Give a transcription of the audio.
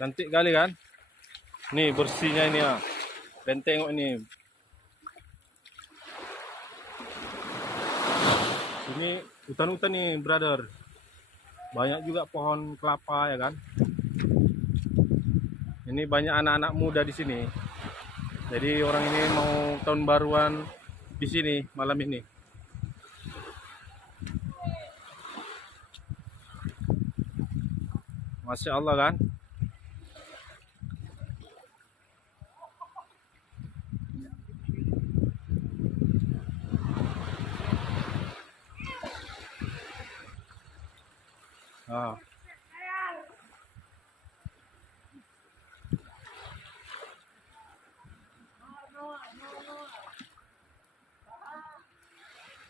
Cantik kali kan? Nih bersihnya ini ya. Dan tengok ini. Ini hutan-hutan nih, brother. Banyak juga pohon kelapa ya kan? Ini banyak anak-anak muda di sini. Jadi orang ini mau tahun baruan di sini malam ini. Masya Allah kan? Ah.